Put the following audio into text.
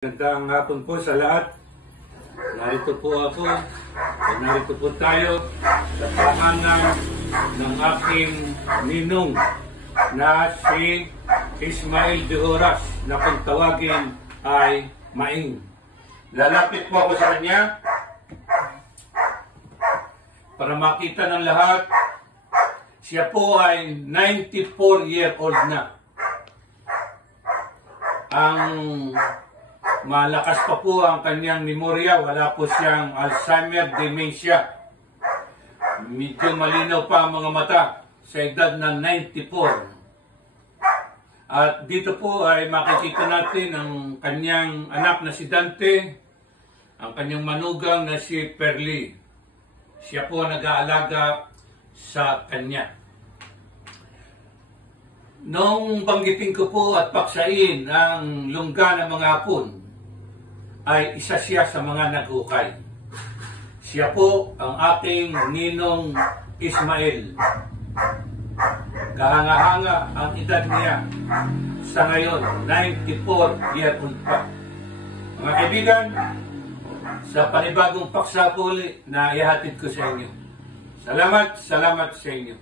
Magandang hapon po sa lahat. Narito po ako. Narito po tayo sa tahanan ng aking ninong na si Ismael de Horas na kung tawagin ay Maing. Lalapit po ako sa kanya para makita ng lahat. Siya po ay 94-year-old na. Malakas pa po ang kanyang memorya, wala po siyang Alzheimer, dementia. Medyo malinaw pa ang mga mata sa edad na 94. At dito po ay makikita natin ang kanyang anak na si Dante, ang kanyang manugang na si Perli. Siya po nag-aalaga sa kanya. Noong banggitin ko po at paksain ang lungga ng mga hapon, ay isa siya sa mga naghukay. Siya po ang ating ninong Ismael. Kahanga-hanga ang edad niya sa ngayon, 94-year-old pa. Mga kaibigan, sa panibagong paksa po ulit na ihatid ko sa inyo. Salamat sa inyo.